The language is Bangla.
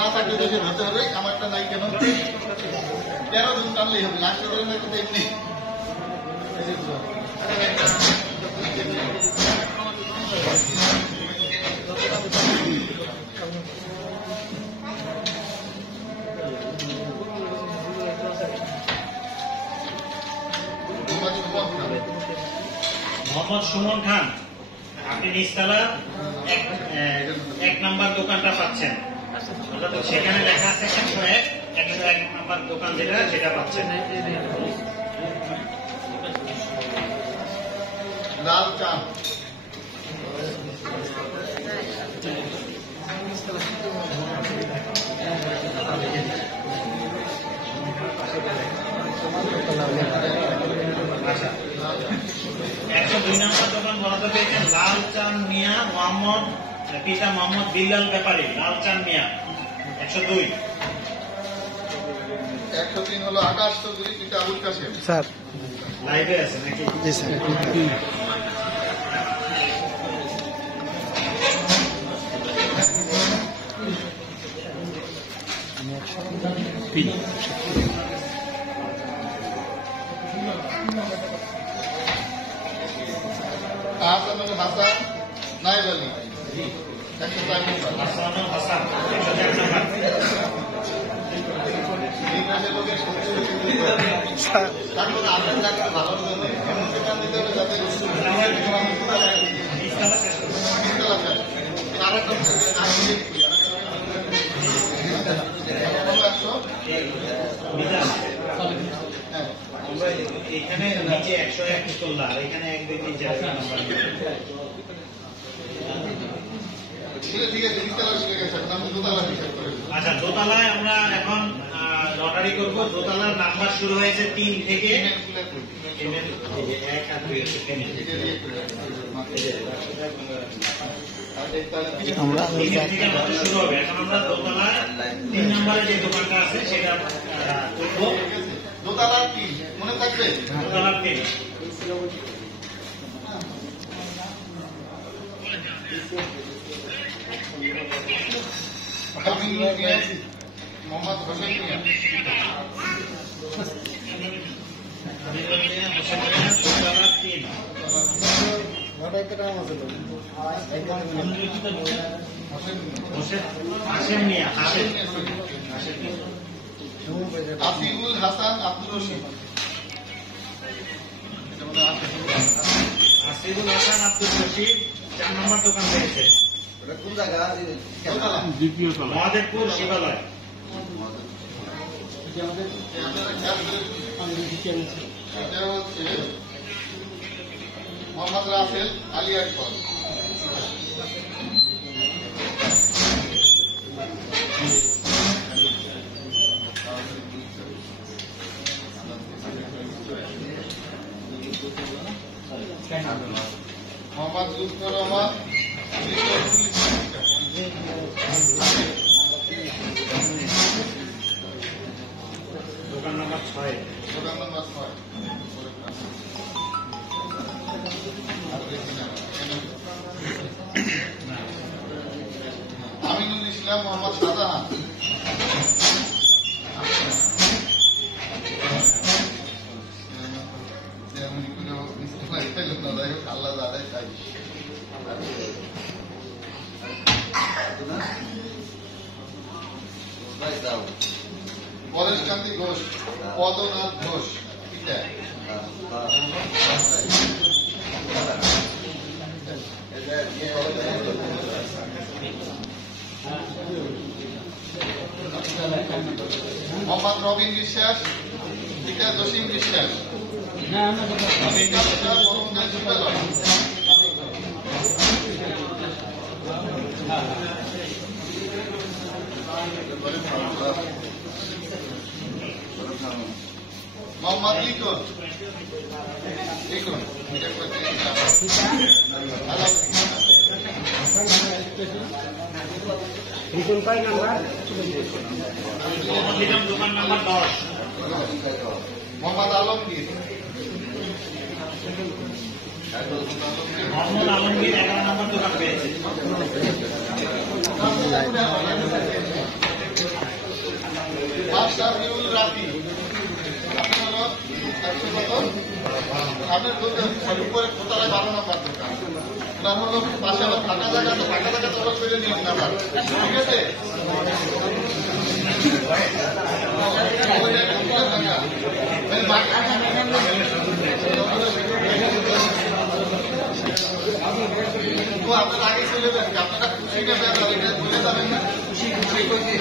না থাকলে দেশে ধরতে হবে আমারটা নাই কেন 13 জন টানলেই হবে লাস্ট এমনি মোহাম্মদ সুমন খান, আপনি নিচতলা 1 নম্বর দোকানটা পাচ্ছেন, সেখানে লেখা আছে 101 নম্বর দোকান যেটা সেটা পাচ্ছেন। লাল চাঁদ একশো 2 নম্বর দোকান বরাদ্দ পেয়েছেন লাল চাঁদ মিয়া মোহাম্মদ, পিতা মোহাম্মদ বিল্লাল ব্যাপারী, লাল চাঁদ মিয়া 102। 103 হলো আকাশ চৌধুরী, পিতা আবুল কাসেম। স্যার লাইভে আছে নাকি? জি স্যার। আহসানুল হাসান নাইব আলী 104 নম্বর। আহসানুল হাসান 104 নম্বর। আমরা এখানে নিচে 101 করলাম, আর এখানে 1 2 3 4 নম্বর। আচ্ছা, দোতলায় আমরা এখন লটারি করবো। দোতলার নাম্বার শুরু হয়েছে 3 থেকে, 1 আর 2 শুরু হবে। এখন আমরা দোতলায় 3 নম্বরে যে দোকানটা আছে সেটা করবো। দোতলার 3 মনে থাকবে? দোতলার 3 মোহাম্মদ হোসেন মিয়া। আসিফুল হাসান আব্দুর রশিদ। আসিফুল হাসান আব্দুর রশিদ 4 নম্বর দোকান পেয়েছে। কোন জায়গা? মহাদেবপুর শিবালয়। মোহাম্মদ রাসেল আলী আকবর। মোহাম্মদ লুৎফর রহমান দোকান নম্বর 6। দোকান নম্বর 6। আমিনুল ইসলাম মোহাম্মদ শাহজাহান। আল্লাহ আদায় চাই। পরেশ কান্তি ঘোষ, পদনাথ ঘোষ, পিতা। মোহাম্মদ রবিন বিশ্বাস, পিতা জসিম বিশ্বাস। মোহাম্মদ লিখন, লিখন দিলাম দোকান নাম্বার 10। মোহাম্মদ আলমগীর। মোহাম্মদ আলমগীর 11 নম্বর দোকান পেয়েছে। বাদশাহুল রাফি। আপনার উপরে কোথায় 12 নম্বর দোকান। ওনার হলো পাশে আবার ফাঁকা জায়গা, তো ফাঁকা জায়গা তো করে নিন নাম্বার, ঠিক আছে? আপনার আগে চলে যাবেন, আপনারা খুশি নেবেন, বলে যাবেন না খুশি খুশি।